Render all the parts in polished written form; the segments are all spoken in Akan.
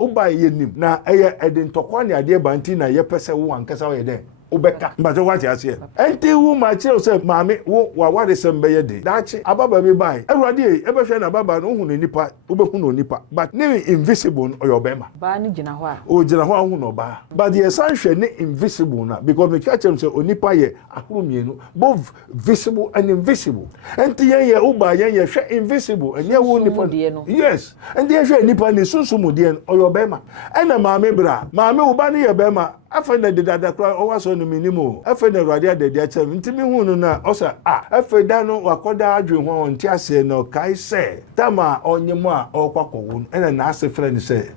Oba ye nim na eye edentokwa ne ade banti na ye pese wo ankasa wo ye de obeka mbato what you say enti wo ma kire say maame wo wa ware sembe ye de dachi ababa bi bai awurade e behwe na baba no hu no nipa obehu no nipa but ne invisible oyo bema ba ni gina ho a o gina ho hu no ba but ye san hwe ne invisible na because me catch say onipa ye ahoro mienu both visible and invisible enti ye uba ye hwe invisible enye wo nipa yes enti ye hwe nipa ne sunsumu de oyo bema ena maame bra maame uba ne ye bema afa na de dada kra o waso no minimo afa na ruade adade acha ntimi hu no na osa afa da no wakoda adwe ho nti ase no kai se tama onyemo a okwakowo ena na ase friend se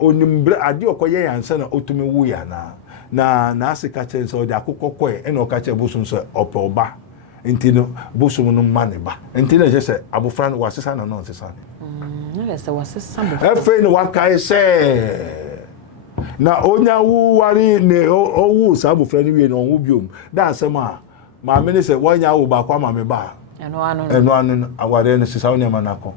onimbre ade okoye yansa na otumi wu ya na ase ka che so de akokokoi ena okache busun so opoba nti no busun no mane ba nti na je se abofra no wasesa na no sesa na se wasesa afa no wakai se na onya wu wari ne owu sabu frani we no wu biom da asema ma me ne se wanya wo ba kwa ma me ba eno anu aware ne sisa onya manako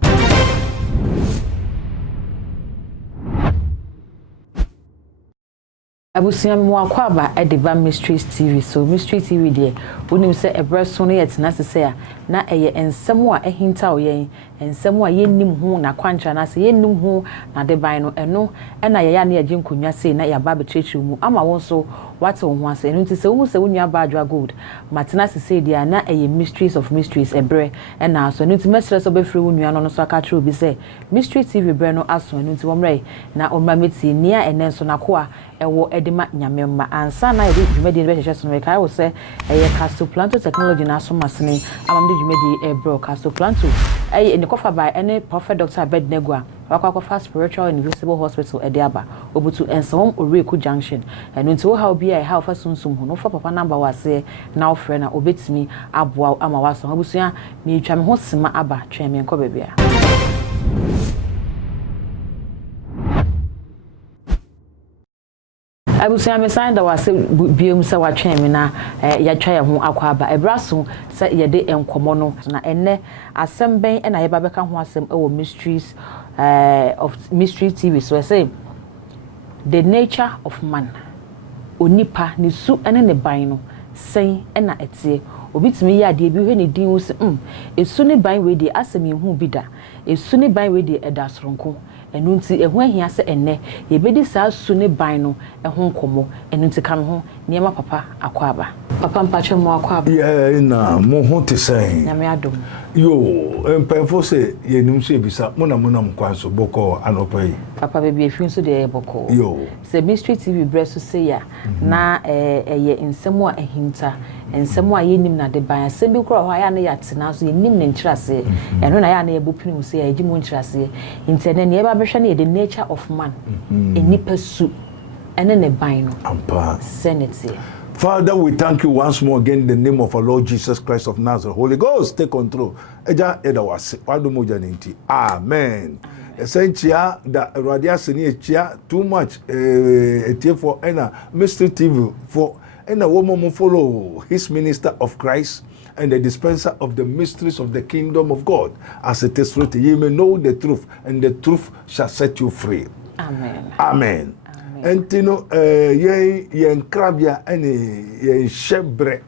abusia mu akwaba Ediva Mysteries TV so Mystery TV de onim se ebreso no yet na se a na eye ensem a ehinta oyen ensem a yennim hu na kwantra na se yennim hu na de ban no eno na ye ya na ye nkonwa se na ya ba betrechi mu ama won so wate ho ase eno nti se hu se wonua ba adwa gold matena se se dia na eye Mysteries of Mysteries ebre na so eno nti mesre so be free wonua no so aka tro bi se Mystery TV bre no aso eno nti womre na omma meti nia enen so na ko a ewo edema nyamemma ansa na ye dwumedi be hyehyɛ so no kai wo se eye Castoplanto technology na so masene amamde dwumedi ebro Castoplanto eye ne kofa by any Prophet Dr. Abednego wakwa spiritual invisible hospital ediaba obutu ensom oreku junction eno nti wo ha obi a ha ofa sunsum ho no fa papa number wase na ofre na obetimi aboa ama waso abusua me twa me ho sema aba twen me nkɔ bebia abusia me sign da wase biem se watwen me na ya twa ye ho akwaba ebraso se ye de enkomo no na enne asemben na ye ba beka ho asem e wo Mysteries of Mystery TV so I say the nature of man onipa ni su ene ne ban no sen na etie obitimi ya de bi hwe ne din wo se esu ne ban we de asem ye hu bi da esu ne ban we de edasronko enu nti ehu ahia se enne ye bedi sa su ne ban no ehu nkomo enu nti kan ho niema papa akwaba papa mpache mo akwaba na mo ho te sen na me adom yo empefo se ye nim se bisa mo na mkwanso boko anopa yi papa bebi efi nso de boko yo se Mystery TV breso se ya na eye nsemo a ehinta ensemo a yenim na de ban asem bi kro ho ya na ya tena so yenim ne nkyirase eno na ya na ye bopinu se ya ejimo nkyirase intene ne ba behwe na the nature of man enipa su ene ne ban no ampa sanity. Father, we thank you once more again in the name of our Lord Jesus Christ of Nazareth. Holy Ghost, take control. Eja edawase. Wadu moja ninti. Amen. Essential that radia seni chia too much etie for ena Mystery TV for ena woman follow his minister of Christ and the dispenser of the mysteries of the kingdom of God as it is written. You may know the truth and the truth shall set you free. Amen. Amen. Entino yen krabia ene yen shebre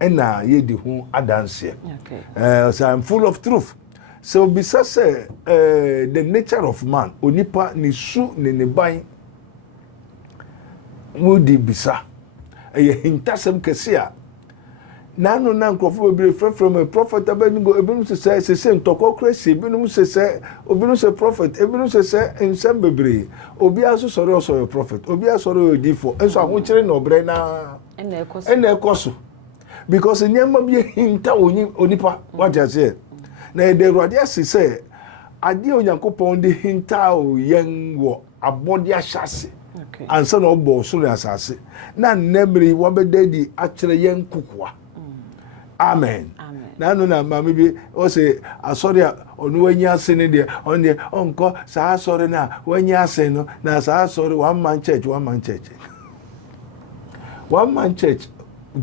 ena ye di hu adanse. Okay. So I'm full of truth. So bisa say the nature of man onipa ni su ne ne ban wodi bisa ye hintasem kesia nanu na nkrofo be from a prophet Abednego ebinu se ntoko kresi ebinu se obinu se prophet ebinu se ensem bebre obi aso sori oso prophet obi asori odifo enso ahokire na obre na ene ekoso because nyama bi hinta onipa wajase na ede ruade asise ade onyankopon de hinta o yen wo abode ahyase ansa na obo so na asase na nemri wabededi akire yen kukua. Amen. Amen. Na no na mama bi o se asori onu wanyi ase ne de on de onko sa asori na wanyi ase no na sa asori one man church. One man church.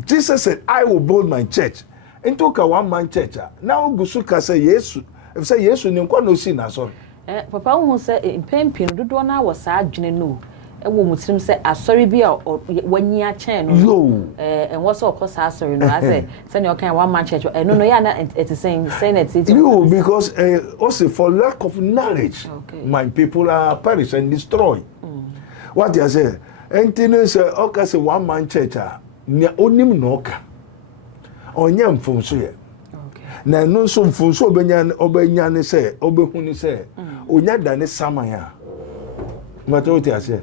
Jesus said, I will build my church. Into ka one man church. Now gusu ka say Yesu. If say Yesu ni kwa no si na asori. papa who say impempin dodo na wo saa adwene no wo mutirim say asori bi a wanyi a chen no and what's all cause asori no I say you can one man church no yeah na it is saying it you because also for lack of knowledge my people are perish and destroy what you say entine say okay say one man church ne onim no ka onye mfonso ye na no so mfonso obenya ne say obehu ne say onya da ne samanya mata what you say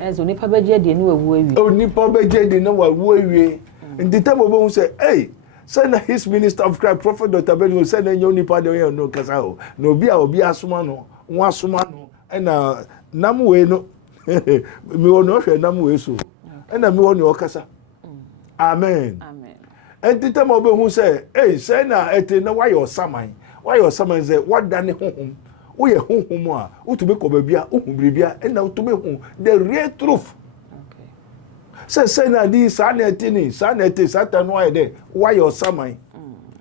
ezo nipa beje de ne wawu awie nipa beje de ne wawu awie ndita bobo hu say hey say his minister of Christ prophet Dr. Abednego say na nipa de no kasa o na obi asoma no nwa asoma no na namwe no mi wono hwe namwe so na mi wono okasa amen ndita bobo hu say hey say na ete na why your saman say what dane honhom wo ye honhom a utume ko babia ohubiribia na utume hu the real truth say na di sanity ni sanity satan why there why your saman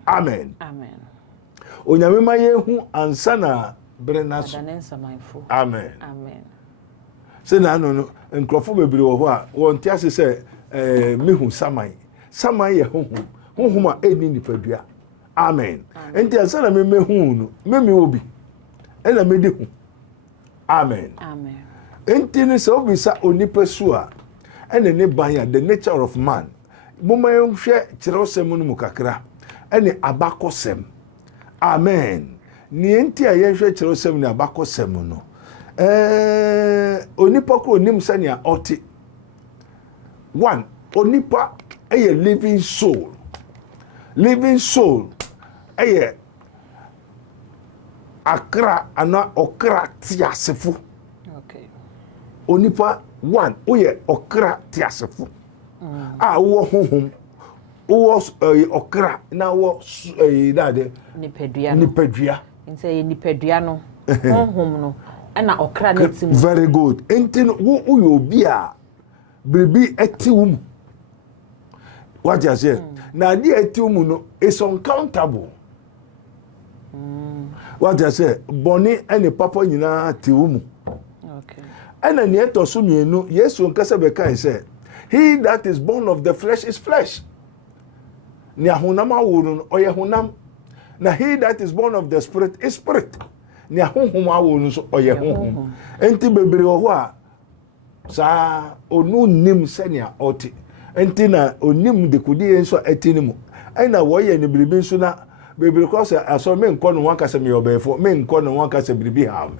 amen onyame ma ye hu ansa na brenaso amen say na no nkrofo bebiri wo ho a won ti ase say mehu saman ye honhom a eni nipadua amen enti ansa na me mehu no me obi ena me de hu amen enti ni so bi sa onipa su a ena ne ban the nature of man moma hwe kirosem no mu kakra ene abakosem amen ni enti a ye hwe kirosem ni abakosem no onipa ko onim sania oti one onipa eye living soul eye akra ana okra tiasefo onipa one oye okra tiasefo wo honhom wo okra na wo dade nipadua nse nipadua no honhom no na okra na timu very good enti wo obi a bibi etiwum what you say na di etiwum no is uncountable what you say boni ene papa nyina tiwum ena ne to so mienu yesu nkasa be kan say he that is born of the flesh is flesh ni ahunam awuru no oye hunam na he that is born of the spirit is spirit ni ahunhum awuru so oye hunhum enti bebere ho a sa onu nim senia oti enti na onim de kudi enso atinimu ena woye ne biribi nso na bebere ko say aso me nko no wankasa me obefo me nko no wankasa biribi ha me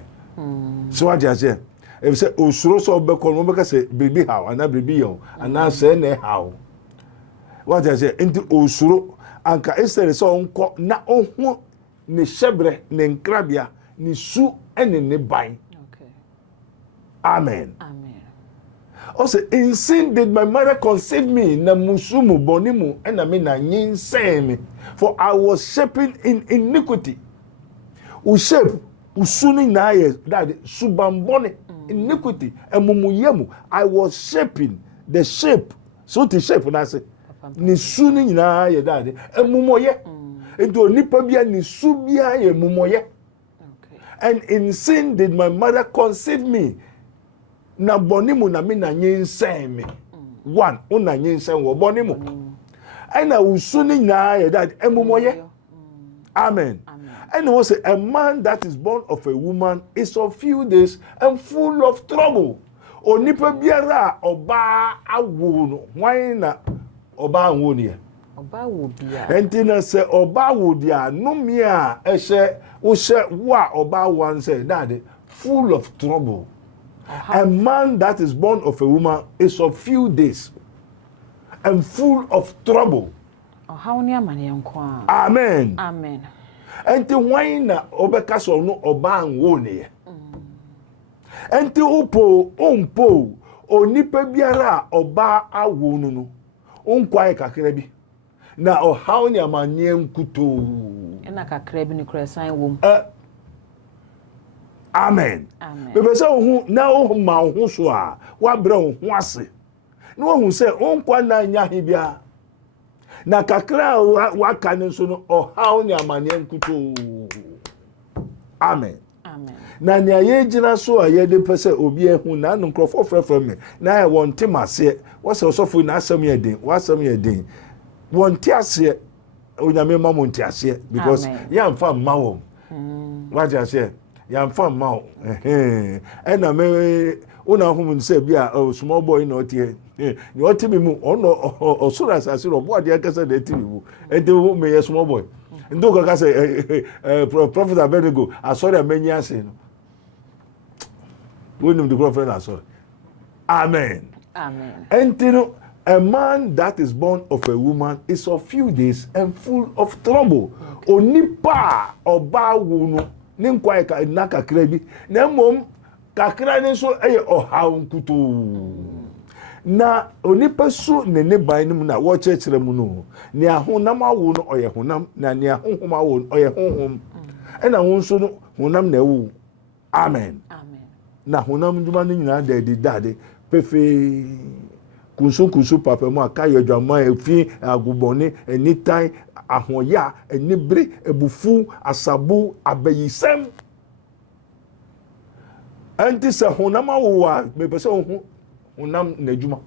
so what you say if say osuro so be ko no be ka say biribi ha ana biribi yo ana say na ha what you say enti osuro anka esere so nko na ohu ne shebre ne nkrabia ne su ene ne ban amen also in sin did my mother conceive me na musumu bonimu ena me na nyinsem for I was shaping in iniquity u shape usuni na ye that subambone iniquity emumuyemu I was shaping the shape so the shape na say ni suni na ye that emumoye ento nipa bia ni su bia ye mumoye and in sin did my mother conceive me na bonimu na me na nyinsem me one una nyinsem wo bonimu ana usuni na ye that emumoye amen and was a man that is born of a woman is of few days and full of trouble onipa biara oba awo no wan na oba anwo ne oba wo bia enti se oba wo dia no me a ehye wo hye wo a oba wan say that full of trouble. A man that is born of a woman is of few days and full of trouble. Amen. Amen. Enti wan na obeka so no oba anwo ne. Enti umpo onipa biara oba awo no onkwae kakra bi na ohaw ne amanye nkuto na kakra bi ne krasan wom. Amen. Bebe se ohun na ohun ma ohun so a wa bra ohun ase na ohun se onkwa na nya he bia na kakra wa ka ne so no ohaw ne amanye nkuto. Amen. amen na ne aye gina so a ye de pese obi ehu na no nkrofo frefre me na ye wonte mase wo se osofo na asem ye den wasem ye den wonte ase onyame ma mo nte ase because ya mfa ma wo what you say ya mfa ma wo na me una hu se bia small boy no tie ni oti mi mu ono osura asase ro bo ade akasa de ti mi mu ede wo me small boy ndo ka say prophet Abednego asori amenyi ase no we know the prophet asori amen entino a man that is born of a woman is of few days and full of trouble onipa oba wu no ne nkwai ka na kakra bi na mom kakra ne so ohaw nkuto na onipa su ne ban nim na wo chechire mu no ne ahonam awo no oye honam na ne ahonhom awo oye honhom na won so no honam na ewu amen na honam nduma no nyina da di dade pefe kunsu papa mu akayo dwama efi agubone enitan ahoya enibre ebufu asabu abayisem anti se honam awo a me pese honam n'adwuma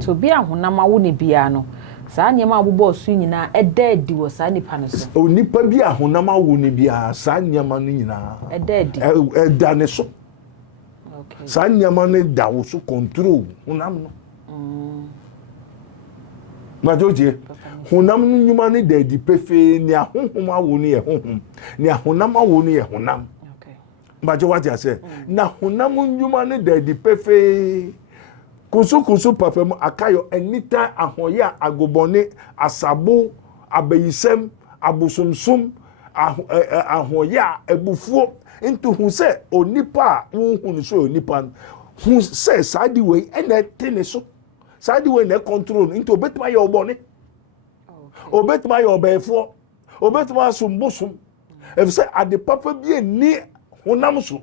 to bi ahonam awo ne bia no saa nyema abobɔ so nyina eda edi wo saa nipa no so onipa bi ahonam awo ne bia saa nyema no nyina eda ne so okay saa nyema no da wo so control honam no ma joje honam no nyuma ne da di pefe ne ahonhom awo ne ye honhom ne ahonam awo ne ye honam Baje what you say na honam nyuma ne da di pefe kusu papa mu akayo enita ahoya agobone asabo abayisem abusumsum ahoya ebufuo into hu se onipa hu so onipa hu se sadi we ene tene so sadi we na control into obetuma ye obone obetuma ye obefo obetuma sumbusum if say ade papa bi ni honam so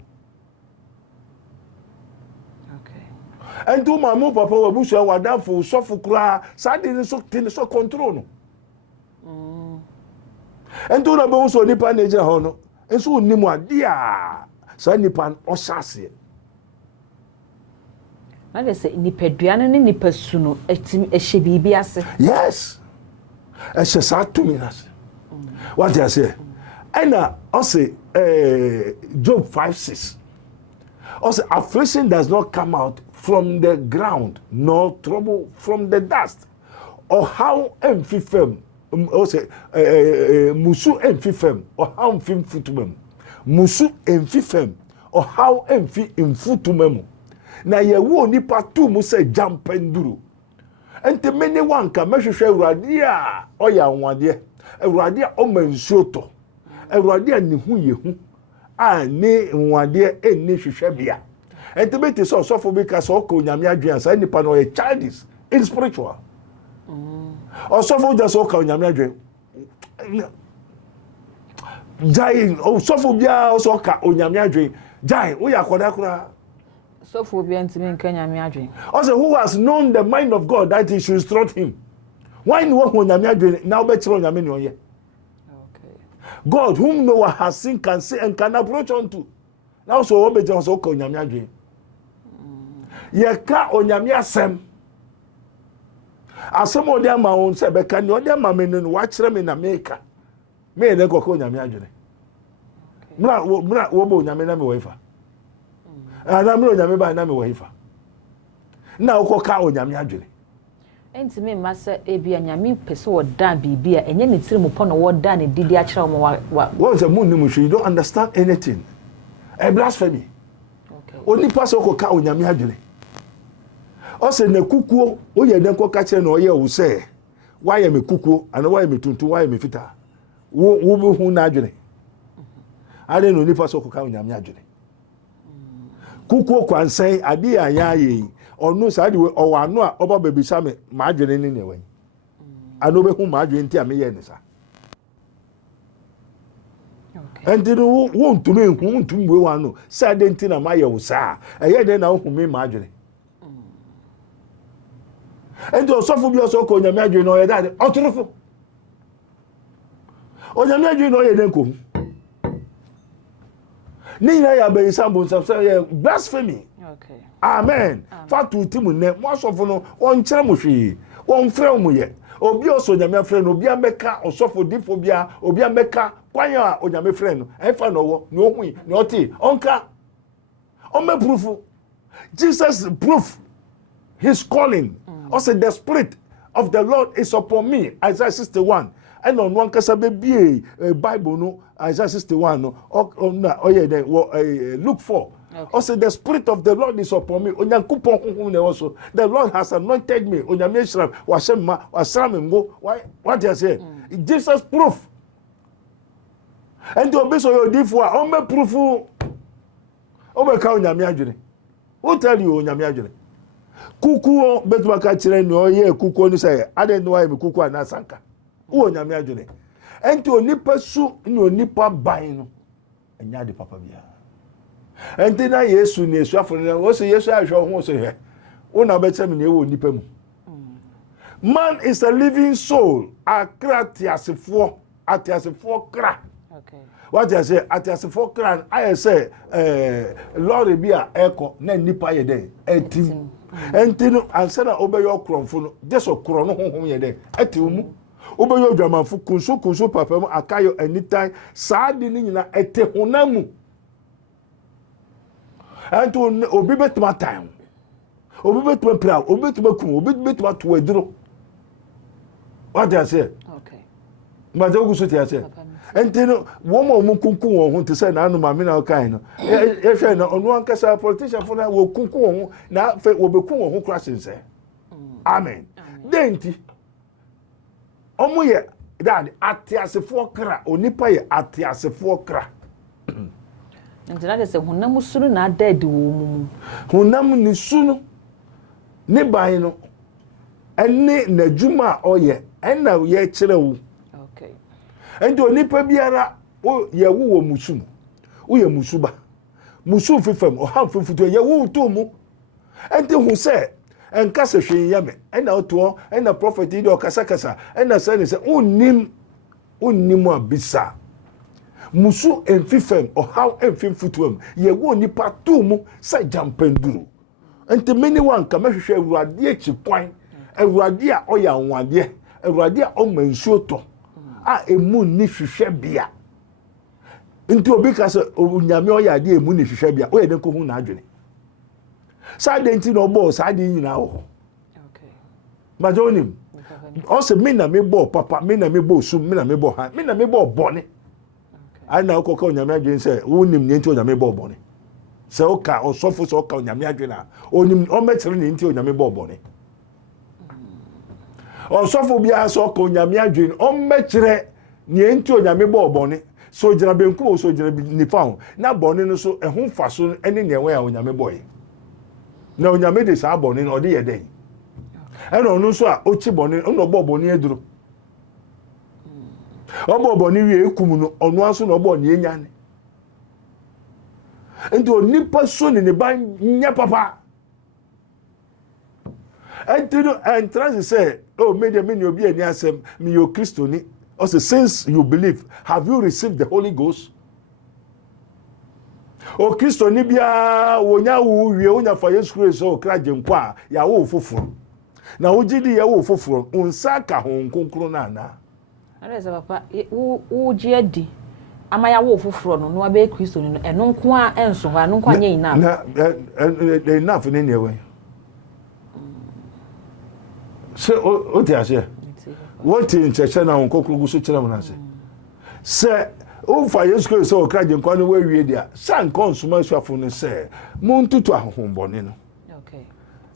and to my mom papa we busu wada fo sofu kura sadi so tin so control no and to na be so nipa na je ho no enso onimu ade a sa nipa o sase na le se nipa duane ne nipa su no etim ehye bibi ase yes ehye sa tumi na se what you say and I say Job 5:6 also affliction does not come out from the ground nor trouble from the dust or how emfifem also musu emfifem or how emfifutumem musu emfifem or how emfi emfutumem na ye wo nipa tu mu se jampenduru ente mene wanka mehwehwe awurade a oya nwade awurade a o mansuoto awurade a ne hu ye hu a ne nwade eni hwehwe bia ente beti so sofo bi ka so ko nyame adwen sa nipa no ye childish in spiritual sofo just so ka nyame adwen jai sofo bia so ka onyame adwen jai wo ya koda kura sofo bia ntimi nka nyame adwen also who has known the mind of God that he should instruct him why no wo nyame adwen na wo be kire nyame ne onye God whom no one has seen can see and can approach unto. Now so what be just so onyame adwen. Ye ka onyame asem. Asem odi ama won se be ka ni odi ama me no wa kire me na meka. Me ne ko onyame adwen. Mra wo bo onyame na me wo ifa. Ana mra onyame ba na me wo ifa. Na wo ka onyame adwen. Enti me masa ebia nyame pese wo da bibia enye ne tiri mu pono wo da ne didi a kire mo wa what the moon nimu you don't understand anything a blasphemy okay oni paso ko ka onyame adwene o se na kukuo o ye den ko ka kire na o ye wo se why am kukuo and why am tuntu why am fita wo be hu na adwene ade no ni paso ko ka onyame adwene kukuo kwansen ade anya ye onu sa de o wa no a oba bebisa me ma adwene ni ne wan ano be hu ma adwene nti a me ye ne sa okay and do won to me hu ntum we wa no sa de nti na ma ye wo sa eye de na hu me ma adwene and o sofo bi o so ko nyame adwene no ye da otorofo o nyame adwene no ye den ko Ni na ya be sambo say blasphemy. Okay. Amen. Fatu timu ne mo asofo no on kyere mo hwe. On frɛ mo ye. Obi oso nyame frɛ no, obi ameka osofo difo bia, obi ameka kwan a onyame frɛ no. Efa no wo, no hui, no oti, onka. On me proof. Jesus proof his calling. Also the spirit of the Lord is upon me. Isaiah 61. And on one kasa be Bible no Isaiah 61 no. Look for. Okay. Also the spirit of the Lord is upon me. Also the Lord has anointed me. What do you say? Jesus proof. And to obey so your differ. On me proof. Ome ka onyame adwene. Who tell you onyame adwene? Kuku betwa ka kire ni oye kuku ni say ade no ayi kuku ana sanka. Wo onyame adwene. Enti onipa su ni onipa ban no. Enya de papa bia. Enti na Yesu ni Yesu afọ na wo say Yesu ahwe ho so he. Wo na be tell me na wo onipa mu. Man is a living soul. Atiasefo kra. Okay. What I say, atiasefo kra, I say Lord be a echo na nipa ye dey. Etim. Enti no ansa na obeyo kronfo no, just okro no honhom ye dey. Eti mu. Obeyo dwamanfo kunso papa mu akayo anytime saadi ni nyina ete honamu. Enti obi betuma time. Obi betuma pra, obi betuma kum, obi betuma to eduro. What I say? Okay. Ma de oguso ti ase. Enti no wo mo kunku won ho te say na anu ma me na kan no. Ye hwe na onu ankasa politician fo na wo kunku won ho na fe wo beku won ho kra sense. Amen. Denti omo ye dad atiasefo kra onipa ye atiasefo kra. Nti na de se honam suru na dad wo mu. Honam ni sunu ne ban no ene najuma oye ena ye kire wo. Okay. Enti onipa biara o ye wo musum. Wo ye musuba. Musu fifam o ham fifuto ye wo to mu. Enti hu se enka se hwe yame ena oto ena prophet idi okasakasa ena se ne se unnim abisa. Musu enfifam o how enfimfutom ye wo nipa to mu se jampenduru. Enti many one ka mehwehwe awurade achi kwan awurade a oya anwade awurade a o mansuo to a emu ni hwehwe bia nti obi ka se onyame oya de emu ni hwehwe bia o ye den ko hu na adwene sa de nti no bo sa de nyina wo okay majonim o se me na me bo papa me na me bo sum me na me bo ha me na me bo bone okay ana ko ko onyame adwene se wonim ni nti onyame bo bone se o ka osofo se o ka onyame adwene a onim o metere ni nti onyame bo bone osofo bia so ko nyame adwene o mekire nie nti onyame bo obone so gira benku o so gira nifa ho na bone no so ehun fa so ene ne we a onyame boy na onyame de sa bone no de ye den ene onu so a ochi bone no bo bone eduru o bo bone wi ekum no onu aso no bo ne enya ne enti onipa so ne ban nya papa and trans say, oh, media me obi ani asem me yo Christoni. Also, since you believe, have you received the Holy Ghost? Oh, Christoni bia wonya wo wie wonya fa Yesu Christ o kra genkwa ya wo foforo. Na wo gidi ya wo foforo, unsa ka ho nkonkro na na. Ara se papa, wo gi adi. Ama ya wo foforo no no abe Christoni no eno nko a enso ha no nko anya ina. Na enough ne ne we. Se o ti ase what in church na won kokuru guso kire mo na se se o fa Yesu Christ o kra je nkwa no we wie dia san konsuma suafo no se mo ntutu ahohombone no okay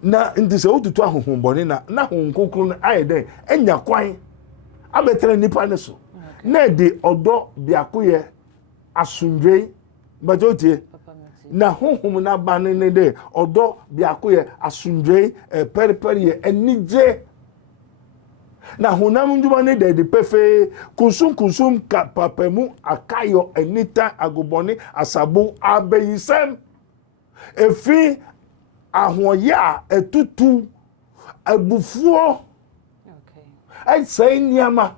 na ndi se o tutu ahohombone na hon kokuru no ayede enya kwan abetere nipa ne so na de odo biakoye asundwe bajotie na honhom na ba ne de odo biakoye asundwe periperi enije na honam nduma ne de pefe kusum ka papemu akayo enita agobone asabo abeyisem efi ahoya etutu abufuo okay ai sai niama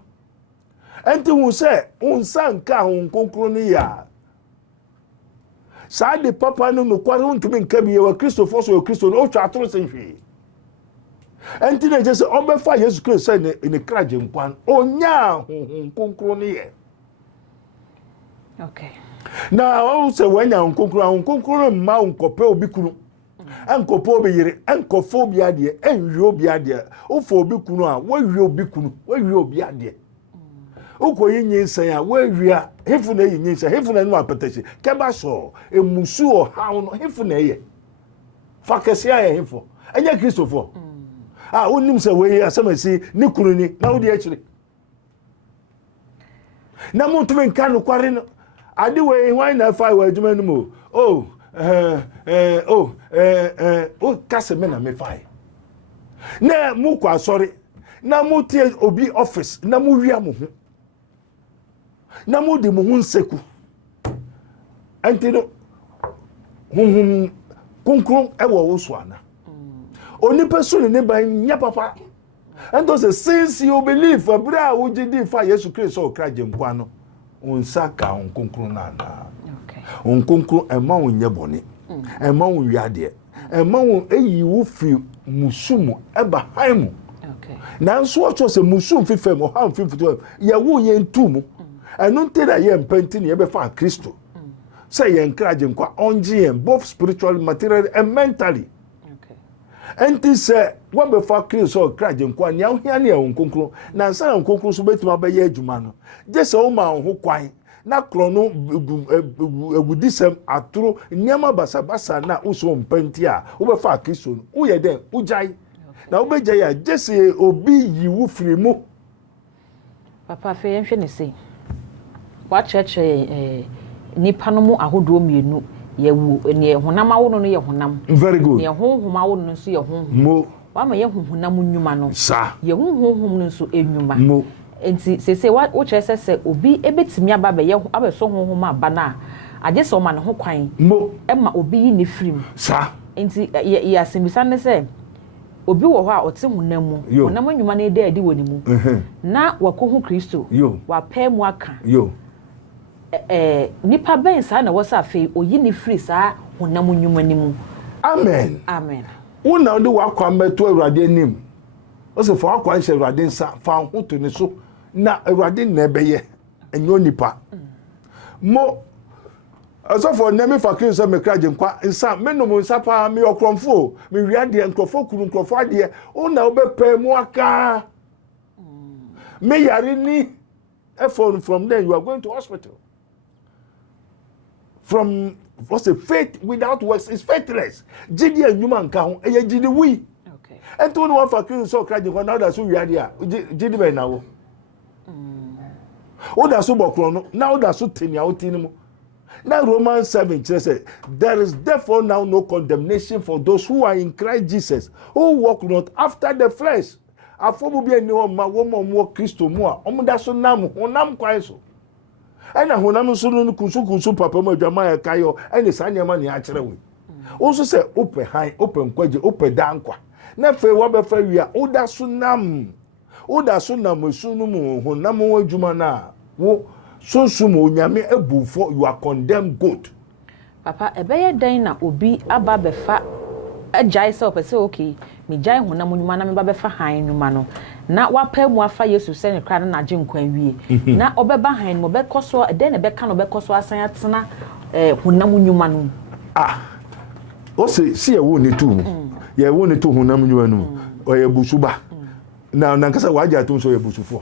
enti hu se unsa nka hon konkro ni ya saa de papa no no kware untumi nkabiye wa Kristo fo so Kristo no otwa atoro senhwe enti na je se obefa Yesu Kristo say ne kraje nkwan onya honkonkro ne ye okay na o se wanya honkonkro mma onkope obi kunu enkopo obi yire enkofo obi ade enwie obi ade ofo obi kunu a wawie obi kunu wawie obi ade ukoyi nyinsan a wawia hefu na nyinsan hefu na no apetachi keba so emusu o hawo no hefu na ye fakese ya hefu enya Kristofo onim se we asamasi ni kunu ni na wodi akire na mutume nka no kware no ade we hwan na fa wa adwuma no mo kase me na me fa na mu kwa sorry na mu tie obi office na mu wia mo ho na mu de mo ho nseku antino hum konkron ewo wo so ana onipa so ne ban nya papa and those since you believe abra wo gidi fa Yesu Kristo o kraje nkwa no onsaka konkron na na okay konkron ema wo nya bone ema wo wiade ema wo eyi wo fi musumu eba haimu okay na so ocho se musum fifem o ham fifuto ya wo ye ntumu enu ntera ye mpenti ne be fa Kristo say ye nkraje nkwa onje both spiritually materially and mentally okay enti se wo be fa Kristo kraje nkwa nya ohia ne honkonkro na nsa honkonkro so betuma be ye adwuma no je se o ma ho kwan na krono egudisem atoro nyama basabasa na uso mpenti a wo be fa Kristo no wo ye den ujai na wo be je ya je se obi yiwu firi mu papa fe yenhwe ne sei wa church nipa no mu ahodo mienu ye wu ne honam awo no ye honam very good ne honhom awo no so ye honhom mo wa ma ye honhonam nnwuma no sa ye honhom no so enwuma mo enti sese wa wo chese se obi ebetimi aba be ye abeso honhom aba na age se o ma ne ho kwan mo e ma obi yi ne firim sa enti ye asemisa ne se obi wo ho a ote honam mu honam nnwuma na edi woni mu na wakohu Kristo wa pa mu aka nipa ben sa na wasa fe oyi ni free sa honam nnwuma ni mu amen amen una ndi wakwa meto Awurade anim o se fa akwa nse Awurade nsa fa ho to ne so na Awurade na ebeye enyo nipa mo asofo na me fa Kristo me kraje nkwa nsa menom nsa pa me okromfo me wiade nkrofo kuru nkrofo ade una obepa mu aka me yare ni from there you are going to hospital from what's a faith without works is faithless jidi enuma nka ho eye jidi wi okay ento no fa Kristo kraje nkwa na da so wiade a jidi be na wo o da so bokro no na o da so tenia o tinimu. Now Romans 7 says, there is therefore now no condemnation for those who are in Christ Jesus, who walk not after the flesh. Afobu bi eni o ma wo mo Kristo mu a omuda so nam honam kwan so. Ena honam so no kusu papa mo adwama ya kayo ene sanyama ne a kire we. O so se open han open kwaje open dankwa. Na fe wo be fa wi a oda so nam so no mu honam wo adwuma na wo so sumo nyame ebufo you are condemned good papa ebeye dan na obi aba befa ajai se opese okay me jai honam nyuma na me ba befa han nyuma no na wapa mu afa Yesu se ne kra na age nkwan wie na obeba han mo be koso den na be ka no be koso asan atena honam nyuma no o se ye wo ne tu ye wo ne tu honam nyuma no o ye busuba na nkasa waje atum so ye busufo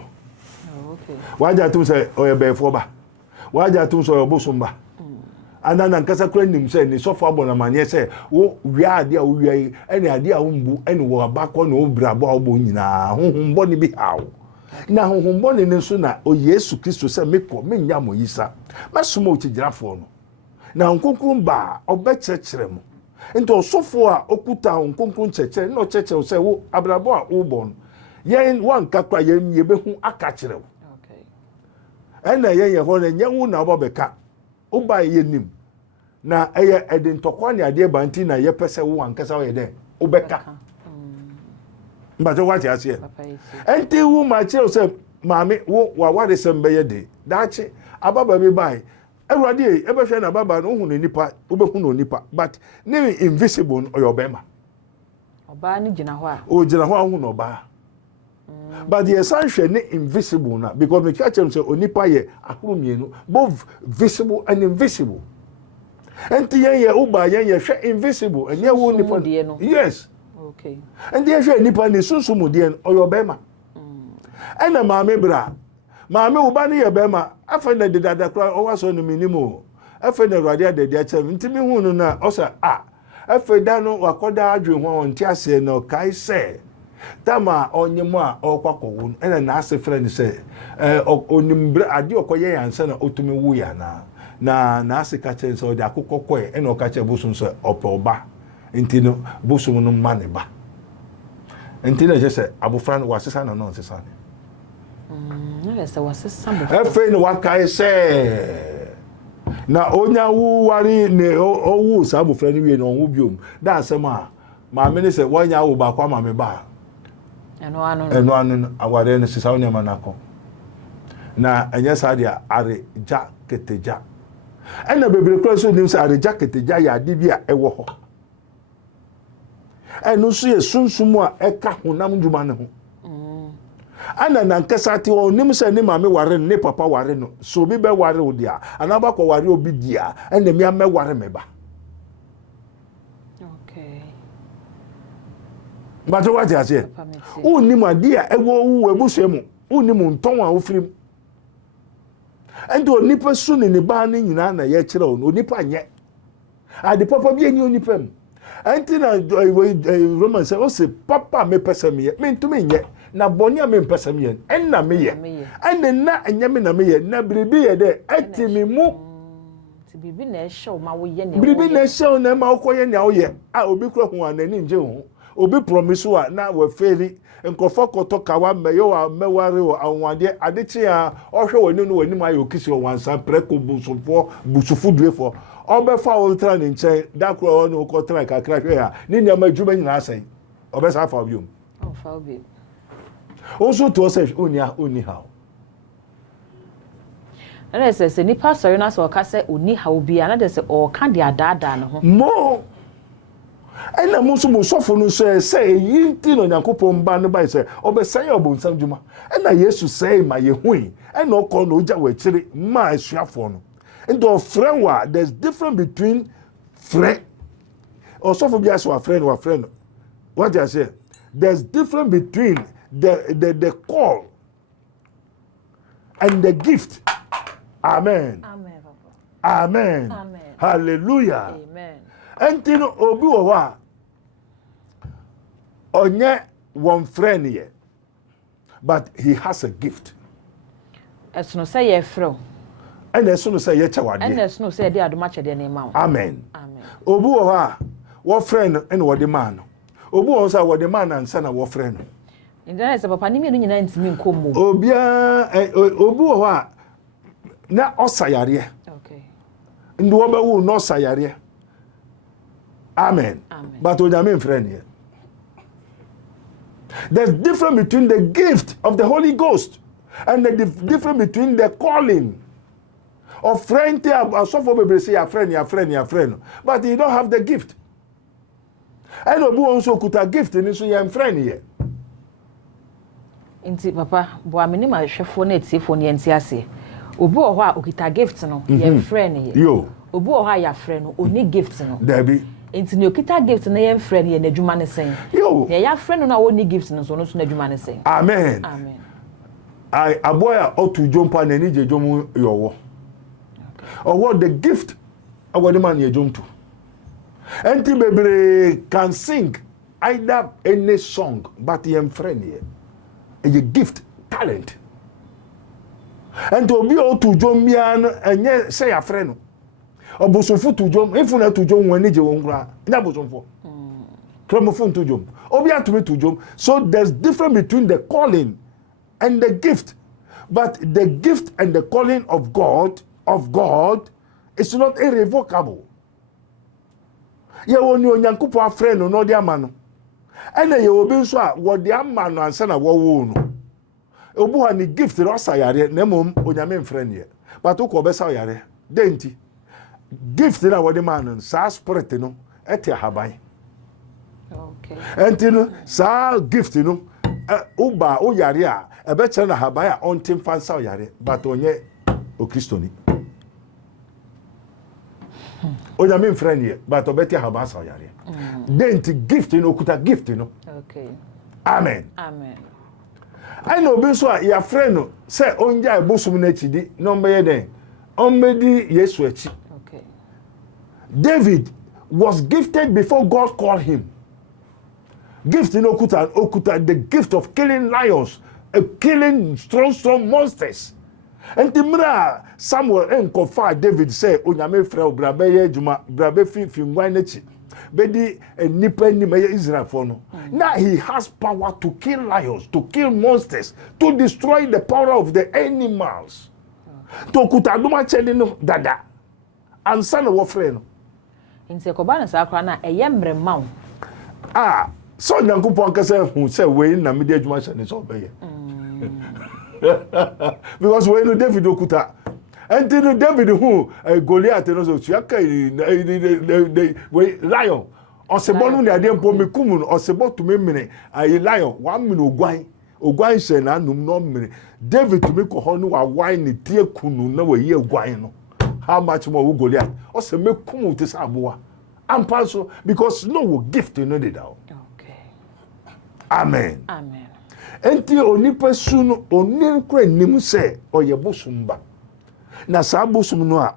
waja tum se oyebefo ba waja tum so oyobosumba anana nkasa kura nim se ni sofo abona manye se wo wia ade a wo wia yi ene ade a wo mbu ene wo abakọ na obrabo a wo nyina honhombo ni bi hawo na honhombo ni nso na o Yesu Kristo se mekọ menya mo yisa masomo ochigirafo no na nkonkron ba obekyerekere mo nti osofo a okuta nkonkron kyekere na okyekere se wo abrabo a wo bon yen wanka kwa yen yebehu aka kyerɛ wo ena ye ho na nyanwu na obobeka uba ye nim na eye edin tokwa ne ade banti na ye pese wo ankasa wo ye de ubeka mbaje wati ase enti wo ma che o se maame wo wa wade sembe ye de dachi ababa bi bai Everybody, ever share na baba no hu ne nipa, obehu no nipa, but ne invisible or your bema. Oba ni gina ho a. O gina ho hu no ba. But the essential ne invisible na because me catch them say onipa ye akuru mienu, both visible and invisible. Enti yen ye uba yen ye hwe invisible, and ye wo nipa. Yes. Okay. And ye hwe nipa ne sunsumu de or your bema. And na maame bra. Maame uba ne ye bema, afa na de dada kra o waso no minimo. Afa na radio de de chem, ntimi hu no na o sa afa da no wakoda adwen ho onti ase no kai se. Tama onyemo a okwakowo ena na ase friend say onimbre ade okoye yansa na otumi wu ya na ase ka chen so de akokokwe ena okache bosun so opoba ntino bosun no mane ba ntino je say abofra no wasesa na no nsesa na le say wasesa bo efe no wakai say na onya wu wari ne owu sa abofra no wie no wu biom da asema ma me ne say wanya wu ba kwa ma me ba eno anu aware ne sisa onya manako na enya sadia are ja keteja ena bebre kro so nim sa are ja keteja ya de bia ewo ho enu so ye sunsumu a eka honam djuma ne ho ana na nkasa ti o nim sa ni mame ware ne papa ware no so bi be ware odia ana ba ko ware obi dia ena mi ame ware me ba. But what I say? Uni madia ewo ebusuemu uni munton a ofrim endo nipa su ne ba ne nyina na ye kire o nipa nye ade papa bi enyi onipa mu enti na Roman say o say papa me pesa me ye me ntumi nye na boni a me pesa me ye enna me ye enne na enya me na me ye na bribi ye de etimi mu ti bibi na ehye o ma wo ye ne bribi na ehye o na ma wo ye ne wo ye a obi kro ho anani nje ho obi promise wa na we faili nkofo koto kawa meyo wa meware o anwade adechi a ohwe wani no wani ma yo kisi o wansa preko busufu duefo obefa o tra ne nchen da kro no ko tra kakra hwe ya ni nyama djuma nyina asen obesa fa obiom o fa obi also to say oni how ana se ni pastor na so ka se oni how bi ana de se o ka de adada no ho mo ena musu sofo no say yinti no yakopon ba no ba say obesai obonsam djuma ena yesu say ma ye hui ena okọ no oja wa chire ma asuafo no and of friend wa there's difference between friend or sofo bi aso friend what I say there's difference between the call and the gift. Amen. Amen, Papa. Amen. Amen. Hallelujah. Amen. Entino obi wo wa onye one friend here but he has a gift. Esuno say ye fro. And esuno say ye chawade. And esuno say de adoma chede ne ma. Amen. Amen. Obi wo ha wo friend and wo de man. Obi wo say wo de man ansa na wo friend. Ndana say papa ni me no nyina ntimi nkomo. Obi wo ha na osayare. Okay. Ndi wo ba wu no osayare. Amen. Amen. But onyame friend here. There's difference between the gift of the Holy Ghost and the difference between the calling of friend. So for people say your friend, but you don't have the gift. And obu also could a gift in so your friend here. Inti papa, bo ameni ma hwefo na etiefo ne enti ase. Obi o ho a okita gift no, your friend here. Yo. Obi o ho a your friend no, oni gift no. Debbie. Enti ne okita gift na your friend ye na adwuma ne sen. Yo. Ne your friend no oni gift no so no so na adwuma ne sen. Amen. Amen. I aboya otu jompa na ni je jomu yowo. Or what the gift our man ye jom to. Enti bebre can sing either any song but your friend here. A gift, talent. And to be all to jom bian and yet say a friend. Obusonfu to jom, if una to jom when you won't na bosonfo. Chromofon to jom. Obia to me to jom. So there's difference between the calling and the gift. But the gift and the calling of God is not irrevocable. Ye woni onyankopo afre no no de amano. Ena ye obi so a wo de amano ansa na wo wo no. Obu ha ni gift ro sayare na mom onyame mfre ne. But ko be sayare denti gift na wode man sa spirit no ete haban okay enti no sa gift no uba o yare a ebe chere na haban a ontim fansa o yare but onye o kristoni onya me friend ye but obeti haban sa o yare denti gift no okuta gift no okay amen I know be so ya friend no say onja ebosum na chidi no mbeye den onmedi Yesu achi okay David was gifted before God called him. Gift in okuta the gift of killing lions, killing strong monsters. And timra Samuel enkofa David say onyame frɛ brabe ye adwuma brabe fi ngwan nachi bedi nipa ni me Israel for no. Now he has power to kill lions, to kill monsters, to destroy the power of the animals. To okuta duma chedi no dada. Ansa na wo frɛ no. Nse ko ba na sakra na eyemre mawo. So nyankopon kase hu say we na me de adwuma hye ne so obeye. Because we no David okuta. Until David who Goliath no so tuaka we lion. Osebo no ne ade mpo mekum no osebo to me mene ayi lion 1 minute ogwan hye na anum no mene David to me ko ho no wa wine ne tie kunu na we ye ogwan no. How much more will Goliath? Also, make come to Saboa. And also, because no gift you know the down. Okay. Amen. Amen. Enti onipa sunu oninkre nim se oye bosumba. Na sa bosum no a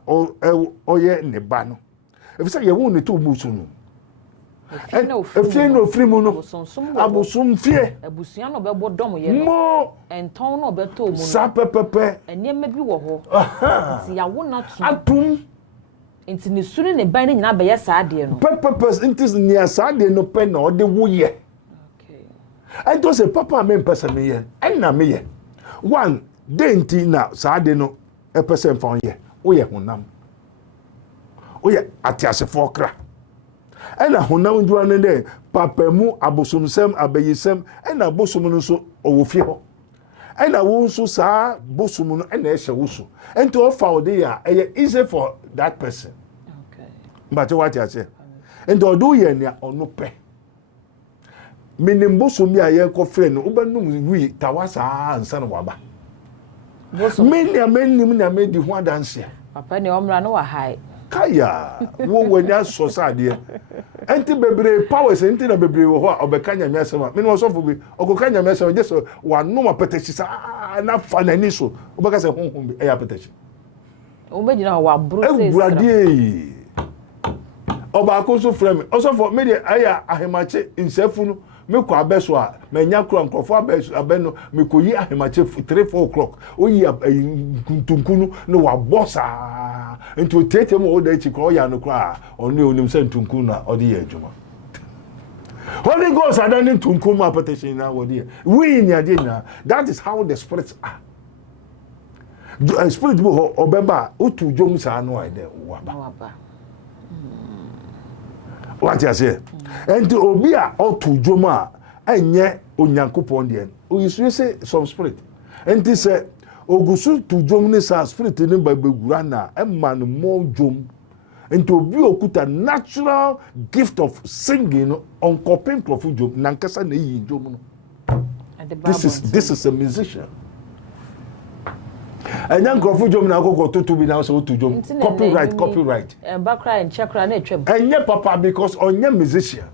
oye ne ba no. Efisa ye won ne to bosum. Efie no frimu no. Abosum fie. Abusuan no be bodom ye no. Mo enton no be to mu no. Sa pepepe. Enema bi wo ho. Nti ya wona to. Atum. Nti ne sunu ne ban ne nyina be ye sa ade no. Pepepe nti ne sa ade no pe na ode wo ye. Okay. I don't say papa me person me ye. Na me ye. One denti na sa ade no e person fon ye. Wo ye honam. Wo ye atiasefo kra. Ena honam ndura ne de papa mu abosomsem abayisem ena bosom no so owofie ho ena wo nso saa bosom no ena ehye wo so enti o fa ode ya easy for that person. Okay. But what you say enti odo ye ne ono pe minim bosom bi aye ko frɛ no ubanum wi tawasa ansa no waba bosom menim na me di ho adanse papa ne omra no wa hai kaya wo wanya sosade enti bebre powers enti na bebre wo ho obeka nyame asema me no so fo bi okoka nyame asema je so wanu ma petachi sa na fa nani so obeka se honhom bi eya petachi o be gina wa bro se burade oba ko so frame oso fo me de aya ahemache nsefu no me ko abeso a manya kro nkrofo abeso abeno me ko yi ahemache 3-4 o'clock o yi tunkunkunu no wa bossa into tete mo oda chi ko ya no kra onu onim se tunkunkunu na odi ye adwuma Holy Ghost adani tunkunkunu ma petition na wodi we in adina. That is how the spirits are. Spirit bo obeba otu jom sa no ide waba what you say and obi a otu jom a enye onyankopon de o say some spirit and this say ogusu tu jom ne sa spirit ne babegura na emma no mo jom and obi okuta natural gift of singing on coping profu jom nankasa na yi jom no. This is a musician. And young Crawford Jom na go to be now so to Jom. Copyright. And background and chakra na twem. And yeah, papa, because on your musician.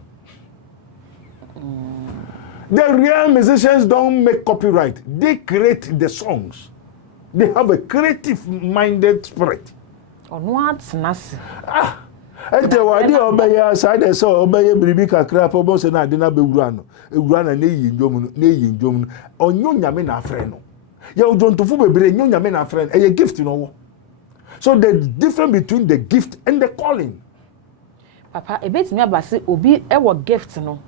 The real musicians don't make copyright. They create the songs. They have a creative-minded spirit. On what nas? And the wadi obey side so obey bribi kakra for boss na de na bewura no. Ewura na yin jom. Onyo nyame na afre no. Ya udontofu bebre nyo nyame na friend a gift no. So the difference between the gift and the calling. Papa ebetimi abase obi e wo gift no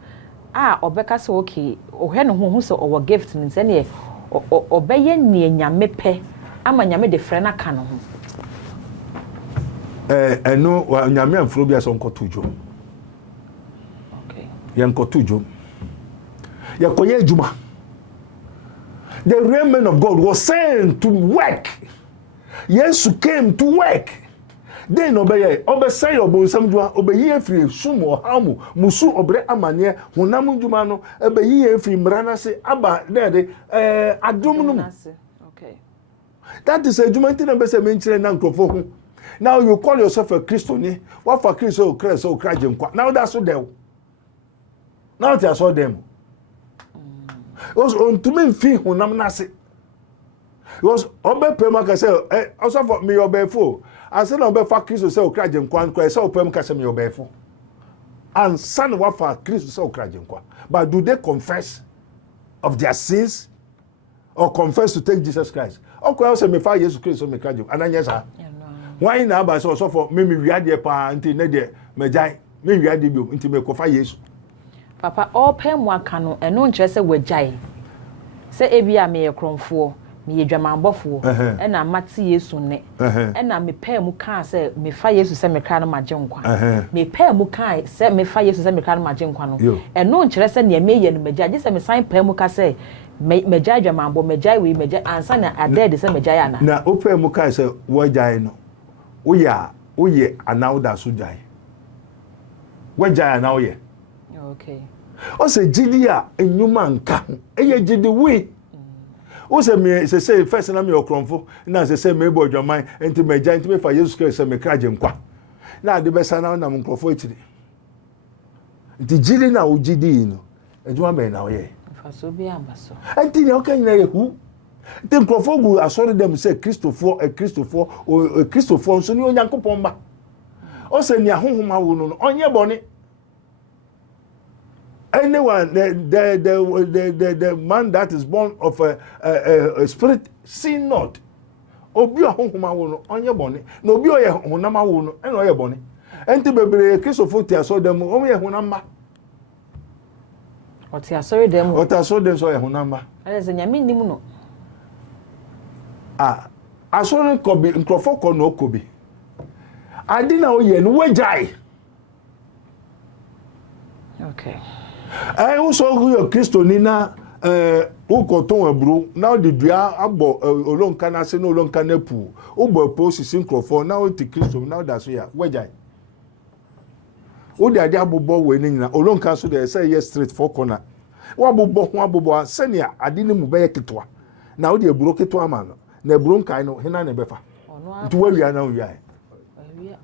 obeka se okay ohwe no hu se o gift no se ne obeye ne nyame pe ama nyame de friend aka no ho. Eno wa nyame amfro bia so nkoto dwom. Okay. Ya nkoto dwom. Ya koye adwuma. The real man of God was sent to work. Yes, came to work. then obe say obonsam dua obeyi afiri sumo hamu musu obre amane honam duma no obeyi afiri mrana se aba de adom no. Okay. That is a jumanti na bese menchire na nkrofo ho. Now you call yourself a Christian, what for Christ Christ Christ. Now that's what they. Now they are so them. Also on to me feel honam nase. Was obe pema ka say also for me obefo. I said obe for Christ say Christ nkwa Christ say pema ka say me obefo. And son what for Christ say Christ nkwa. But do they confess of their sins or confess to take Jesus Christ? Okay, say me fa Jesus Christ so me Christ. Ananya sa. Why na ba so for me wiade pa nti ne de megyan me wiade bio nti me kofa Yesu. Papa all pem mu aka no eno nkyere se wagyan se ebia me yekromfo me yedwamambofo na mate Yesu ne na me pem mu kan se me fa Yesu se me kra no magye nkwa me pem mu kan se me fa Yesu se me kra no magye nkwa no eno nkyere se ne me ye no magye se me san pem mu ka se megya dwamambo megya we megya ansa na adede se megya ya na opem mu kan se wagyan no Oye anauda sujai. Wajaya na oye. Okay. O se jidi a enyuma nka. Eye jidi we. O se me se say first na me okromfo na se say me bo dwaman enti me ja enti me fa Jesus Christ se me kraje nkwa. Na de be sana na nkrofo etiri. Enti jidi na o jidi no. Ejuma be na oye. Fa so bi ambaso. Enti ne o kan na ye hu. The Crawford I saw them say Christopher so ni onyankopon ba o se ni ahohoma wo no onye bone anyone the man that is born of a spirit sin not obi ahohoma wo no onye bone na obi oye honama wo no eno oye bone enti bebere Christopher ti aso dem o ye honama o ti aso dem so ye honama ze nyame nim no asoro kobi nkrofo ko no kobi adi na oye no wejai. Okay. Also your Christo ni na ukoton ebru now the dua abo olonka na se no olonka na pu ubo posisi nkrofo now ti Christo now that's ya wejai. O de ade abobo we ni nyina olonka so de say yes straight for corner wa abobo se ne ade ni mu be ketwa na o de ebru ketwa ma no na ebru nkai no hena na befa nti wa wia na wia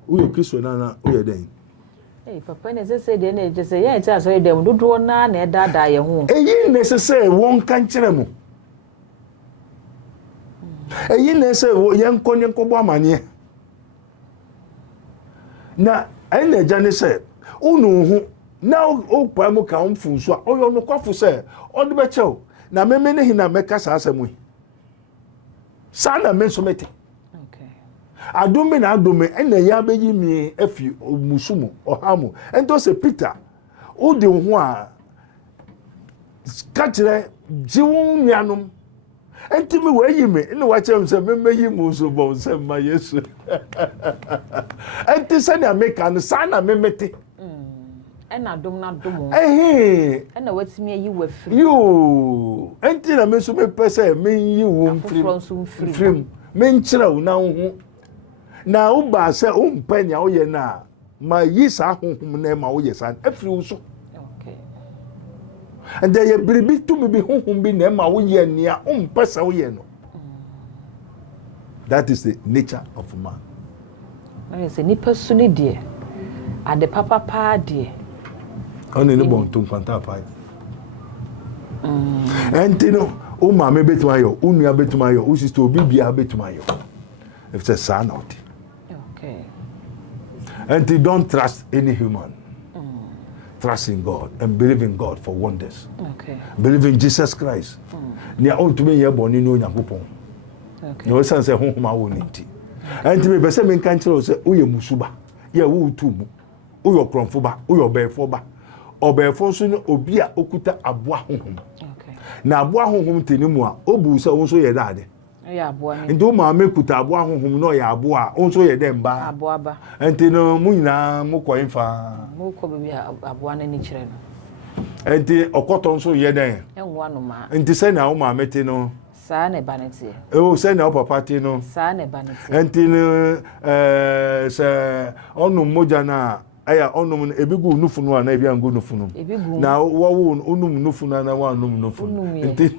o ye Christo na o ye den. Papa necessary de na je say ye cha so dem dodo na na dada ye ho eyi necessary won kan kire mu eyi necessary ye nkonye nkobo amane na ene jane say unu hu na o pa mu ka mfu so a oyo no kwafo say o de be chew na meme ne hina meka sa asemu sana men so mete adome na adome ena ya beyi mi afi musumu ohamu ento se Peter o de ho a kachire jiwun nuanom enti mi we yi mi ene wa chem se memeyi mu so bon se ma Yesu enti se na meka no sana memete ena dom na dom ena watimi ayi wa firi yo enti na me so me pese me yi wo mfiri me nchira wo na ho na uba se umpenya oye na ma yisa honhom na ma oye san afiri wo so. Okay. And there bribi to be honhom bi na ma oye nia umpesa oye no. That is the nature of man. I say ni persuni die ade papa pa die oni ni bon to kwanta pa entino o ma me betuma yo unu ya betuma yo o sister obi bia betuma yo if it's a son out. Okay. And you don't trust any human. Trust in God and believe in God for wonders. Okay. Believe in Jesus Christ. Nia on to me ye boni no Nyankopon. Okay. No sense honhoma wo nti. And to me be say me kan kire say uye musuba. Ye wo tumu. Uyo kromfo ba, uyo befo ba. Obefo so ne obi a okuta aboa honhom. Okay. Na aboa honhom tenimu a obu se wo so ye dade. Ya aboa ni. Ndo ma mekuta aboa honhom no ya aboa onso ye dem ba aboa ba enti no mu nyina mu kɔ imfa mu kɔ bi aboa na ni kire no enti okoto nso ye den enwa no ma enti se na wo ma meti no saa na banete o say na papa ti no saa na banete enti no se onum moja na aya onum ebigu nufunu ana ebi angu nufunu na wo onum nufunu na wa onum nufunu enti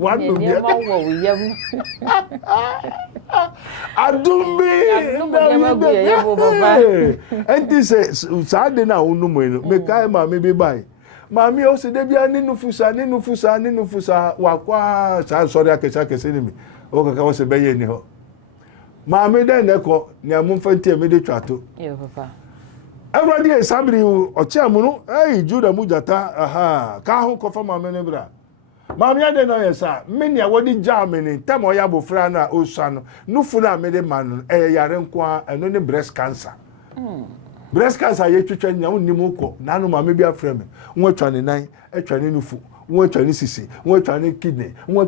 wanu ye ma wo yam adumbi ye bo baba enti se saa de na onum eno me kai ma me bi bai mami o se de bia ni nufusa wakwa sa sorry akesa ni mi o kaka wo se beye ni ho mami de neko ni amumfanti me de twato ye papa everybody is sabri o chi amunu juda mujata aha ka ho kofa mami ne bra mami ade na yesa me ni awodi Germany tem o ya bofra na o sua no nufu na me de man yare nko eno ne breast cancer breast cancer ye twetwa nya wonnim uko nanu mami bia frame nwa twa ne nan etwa ne nufu nwa twa ne sisi nwa twa ne kidney nwa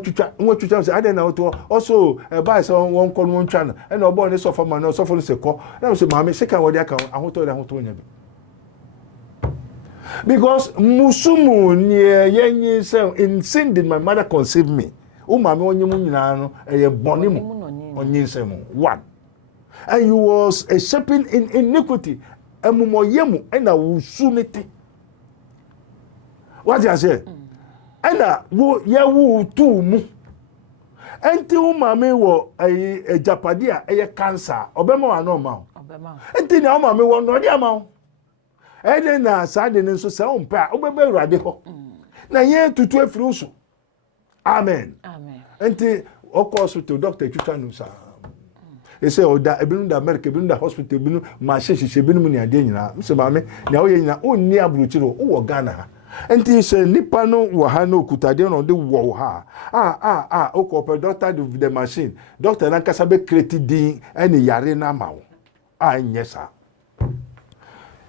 twetwa se ade na oto also buy so won ko no twa na e na obo ne sofo ma na sofo no se ko na se mami se kan wodi aka ahoto nya bi because musumu ni yenyi say in sin did my mother conceive me o mami onyim nyina no eye boni mu onyin say mu one and you was a shaping in iniquity emumoyemu ena wusumete what you say ena wo ye wu tu mu enti wo mami wo ejapade a eye cancer obema wa no ma obema enti na wo mami wo no dia ma ene na sade ne nso se ompa obeba urade ho na ye tutu afiri so amen enti okoso to doctor twitwa no sa ese oda ebinu da America ebinu da hospital ebinu ma hyehyehye ebinu ni ade nyina mse ma me na wo ye nyina onni abrochiro wo Ghana ha enti se nipa no wo ha na okutade no de wo ha okope doctor the machine doctor na kasa be create din ene yare na ma wo nyesa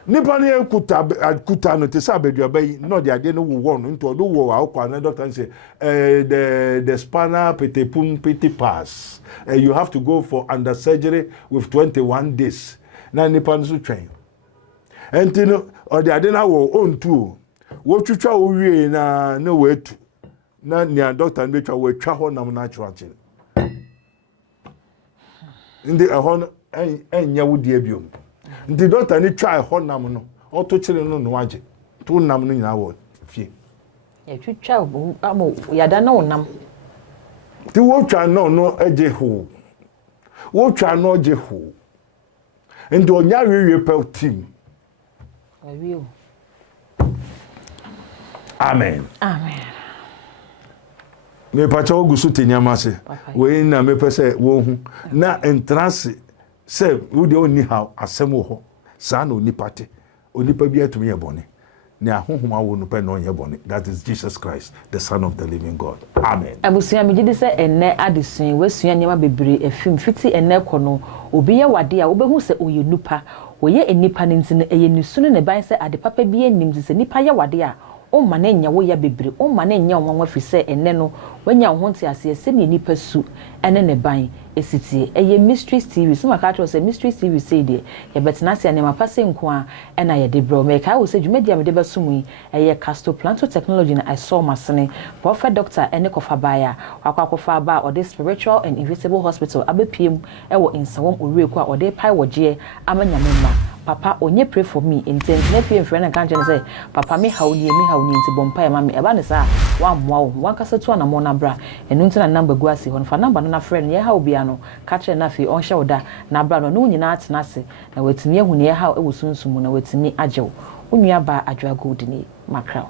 nipa no kuta no te sa bedua bayi no de ade no wo no nto do wo wa kwa na doctor say the spinal petit pass you have to go for under surgery with 21 days na nipa no so twen enti no o de ade na wo ontu wo twitwa wo wie na wetu na nia doctor no betwa wo twa ho nam na chwache ndi ehon enya wo die biom ndi doctor ni twa ho nam no o to chire no no age to nam no nyina wo fie e twitwa amo yada na onam ti wo twa no eje ho wo twa no je ho ndi onya wiwe pe team awiu amen me pacha ogusu tenyamase we na me pese wo hu na entrance se wo de oni ha asem wo ho sa na oni pate oni pa bi atumi ye bone na ahohoma wo no pe no ye bone that is Jesus Christ the son of the living God amen abusia me gidi se enne adesun wasua nyama bebre afim fiti enne kono obi ye wade a obehu se oye nupa oye enipa ntin eye nisunu ne ban se ade papa bi enim se nipa ye wade a o ma na nya wo ya bebre o ma na nya wonwa fi se enne no wanya ho nte ase se ne nipa su ene ne ban esitie eye mystery TV so maka to se mystery TV say de ye betena se ne mapase nko a ena ye de bro me kai wo se dwumedia me de besum eye casto planto technology na I saw masene prophet doctor ene kofa baya akwakofa ba o the spiritual and invisible hospital abepiem ewo insawom oreku a o de pai woje amanyamema papa onye pray for me intent na fie mfrena kan je say papa me hawni nti bompa ma me eba ne sa wa mmoa wo wankasa tu na mo na bra enu nti na number gu ase hon fa number na friend ye ha obi ano ka kire na fi on hye da na bra no no nyina atena se na watimi ehu ne ye ha ewo sunsumu na watimi agyew onua ba adwa gold ni makra